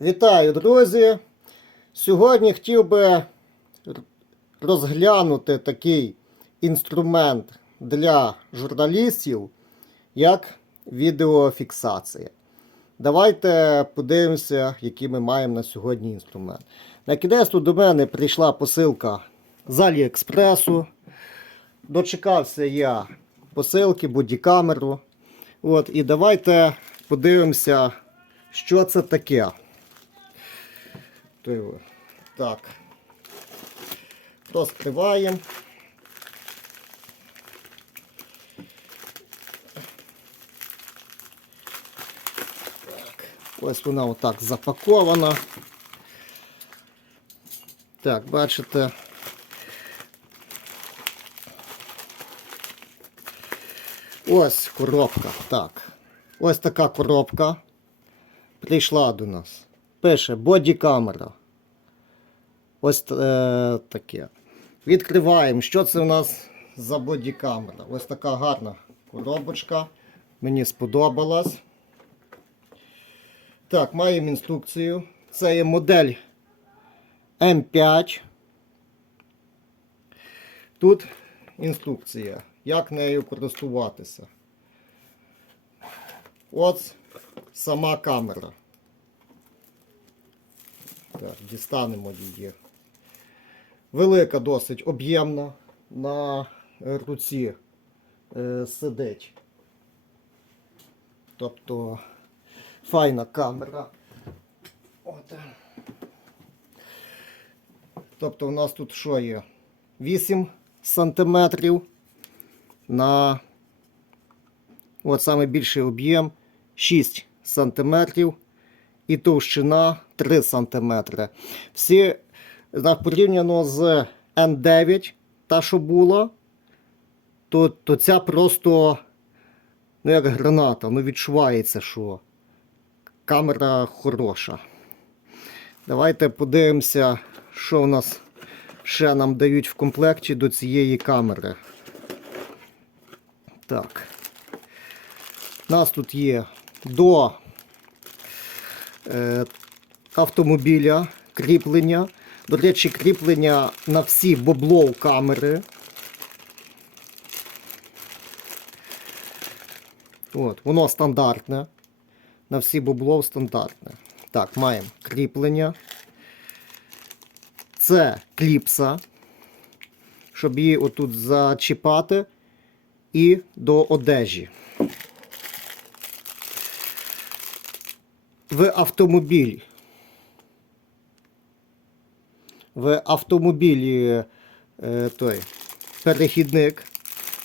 Вітаю, друзі! Сьогодні хотів би розглянути такий інструмент для журналістів, як відеофіксація. Давайте подивимося, який ми маємо на сьогодні інструмент. На кінець до мене прийшла посилка з Аліекспресу. Дочекався я посилки, бодікамеру. От, і давайте подивимося, що це таке. Диво. Так. Розкриваємо. Так. Ось вона отак запакована. Так, бачите. Ось коробка. Так. Ось така коробка. Прийшла до нас. Пише бодікамера. Ось е, таке. Відкриваємо, що це у нас за бодікамера. Ось така гарна коробочка. Мені сподобалась. Так, маємо інструкцію. Це є модель М5. Тут інструкція, як нею користуватися. От сама камера. Так, дістанемо її. Велика досить об'ємна на руці е, сидить. Тобто файна камера. От. Тобто у нас тут що є? 8 сантиметрів на от саме більший об'єм 6 сантиметрів і товщина 3 см. Всі порівняно з N9, та що була, то, то ця просто ну, як граната. Ну, відчувається, що камера хороша. Давайте подивимося, що у нас ще нам дають в комплекті до цієї камери. Так. У нас тут є до автомобіля кріплення. До речі, кріплення на всі боблоу камери. От, воно стандартне. На всі боблоу стандартне. Так, маємо кріплення. Це кліпса, щоб її отут зачіпати і до одежі. В автомобілі. В автомобілі е, той перехідник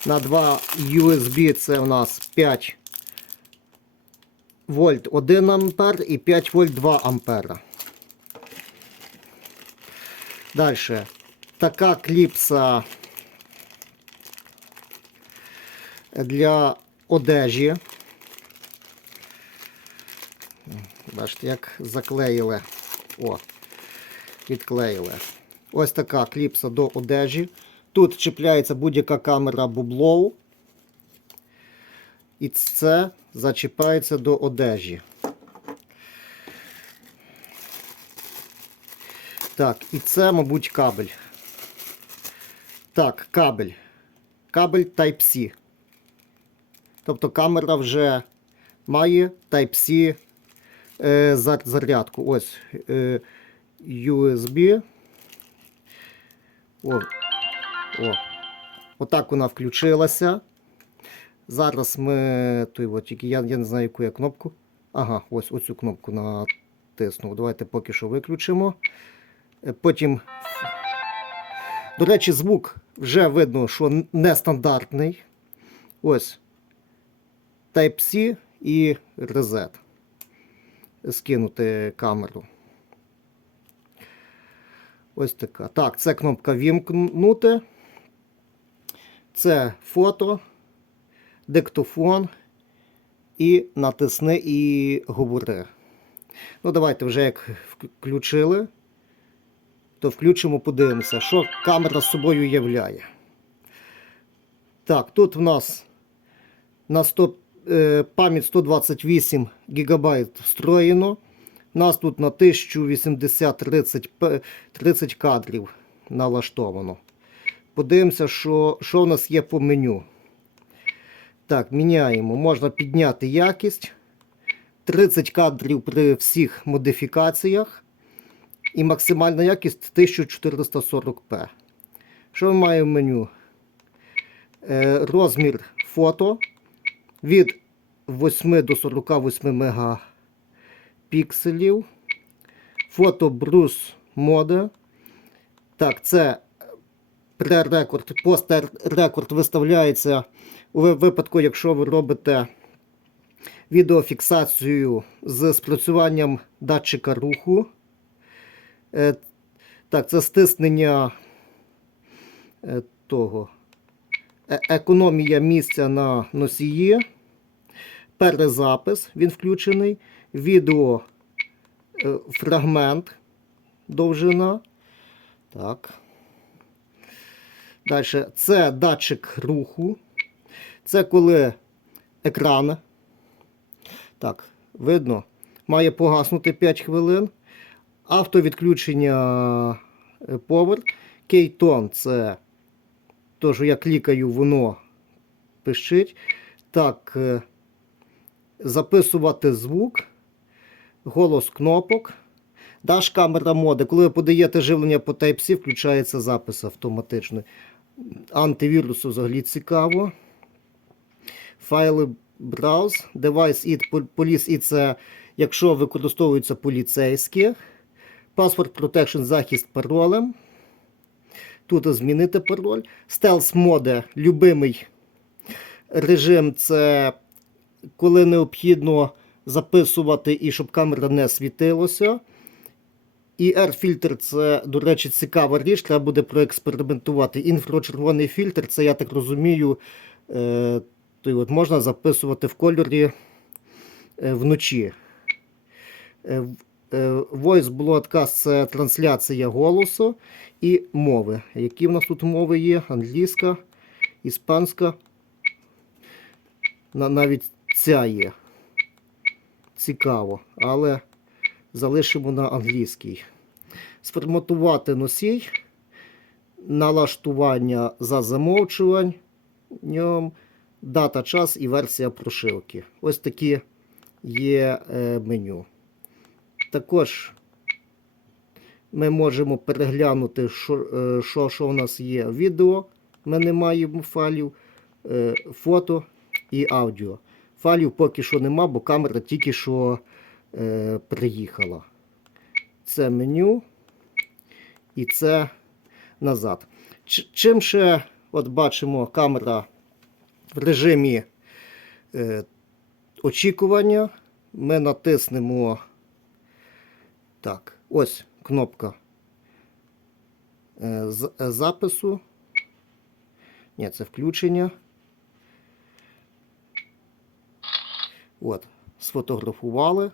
на 2 USB це у нас 5 вольт 1 ампер і 5 вольт 2 ампера. Далі. Така кліпса для одежі. Бачите, як заклеїли. О, відклеїли. Ось така кліпса до одежі. Тут чіпляється будь-яка камера бублоу. І це зачіпається до одежі. Так, і це, мабуть, кабель. Так, кабель. Кабель Type-C. Тобто камера вже має Type-C зарядку. Ось е, USB. О, о. Отак вона включилася. Зараз ми. Той, от, тільки я, я не знаю, яку я кнопку. Ага, ось оцю кнопку натиснув. Давайте поки що виключимо. Е, Потім. До речі, звук вже видно, що нестандартний. Ось. Type-C і Reset. Скинути камеру. Ось така. Так, це кнопка вімкнути. Це фото, диктофон і натисни і говори. Ну, давайте вже як включили, то включимо, подивимося, що камера з собою являє. Так, тут в нас на 100, е, пам'ять 128 ГБ встроєно. Нас тут на 1080 30, 30 кадрів налаштовано. Подивимося, що, що в нас є по меню. Так, міняємо. Можна підняти якість. 30 кадрів при всіх модифікаціях. І максимальна якість 1440p. Що ми маємо в меню? Е, розмір фото від 8 до 48 мегапікселів. Фото Брус моде. Так, це пререкорд, постерекорд виставляється у випадку, якщо ви робите відеофіксацію з спрацюванням датчика руху. Е, так, це стиснення е, того. Е- економія місця на носії. Перезапис, він включений. Відео е, фрагмент довжина. Так. Далі. Це датчик руху. Це коли екран. Так, видно, має погаснути 5 хвилин. Автовідключення е, Power. Кейтон це то, що я клікаю, воно пищить. Так, е, записувати звук, голос кнопок. Даш камера моди. Коли ви подаєте живлення по Type-C, включається запис автоматично. Антивірусу взагалі цікаво. Файли Browse, Device IT, Police IT це якщо використовуються поліцейські. Password Protection захист паролем. Тут змінити пароль. Stealth моде, любимий режим це коли необхідно записувати і щоб камера не світилася. І R-фільтр це, до речі, цікава річ, треба буде проекспериментувати. Інфрачервоний фільтр, це, я так розумію, е, той от можна записувати в кольорі е, вночі. Е, Voice Broadcast – це трансляція голосу і мови. Які в нас тут мови є? Англійська, іспанська. Навіть ця є. Цікаво, але залишимо на англійській. Сформатувати носій, налаштування за замовчуванням, дата, час і версія прошивки. Ось такі є е, меню. Також ми можемо переглянути, що, е, що, що у нас є. Відео. Ми не маємо файлів, е, фото і аудіо. Файлів поки що нема, бо камера тільки що е, приїхала. Це меню і це назад. Чим ще, от бачимо, камера в режимі е, очікування. Ми натиснемо. Так, ось кнопка е, е, запису. Ні, це включення. От, сфотографували.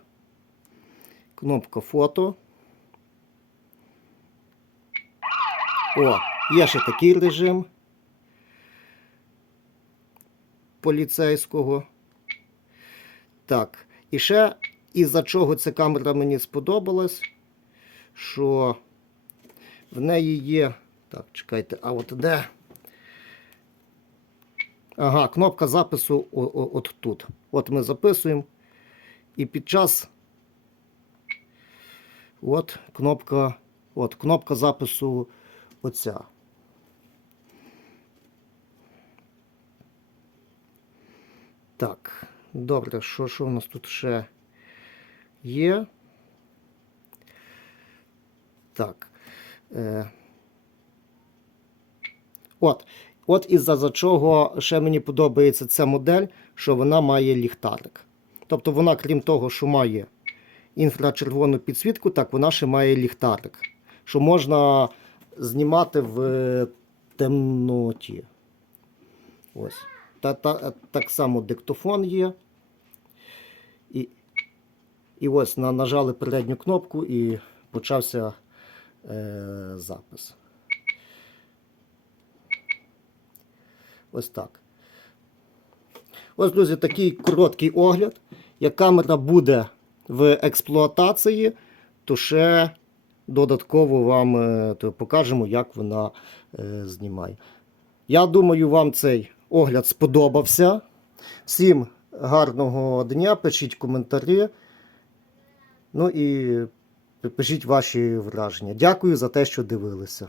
Кнопка фото. О, є ще такий режим поліцейського. Так, і ще із-за чого ця камера мені сподобалась, що в неї є. Так, чекайте, а от де? Ага, кнопка запису о- о- от тут. От ми записуємо. І під час. От кнопка. От кнопка запису оця. Так, добре, що, що у нас тут ще є? Так. Е, от. От із-за за чого ще мені подобається ця модель, що вона має ліхтарик. Тобто вона, крім того, що має інфрачервону підсвітку, так вона ще має ліхтарик. Що можна знімати в темноті. Ось. Та, та, так само диктофон є. І, і ось нажали передню кнопку і почався е, запис. Ось так. Ось, друзі, такий короткий огляд. Як камера буде в експлуатації, то ще додатково вам е, то покажемо, як вона е, знімає. Я думаю, вам цей огляд сподобався. Всім гарного дня, пишіть коментарі. Ну і пишіть ваші враження. Дякую за те, що дивилися.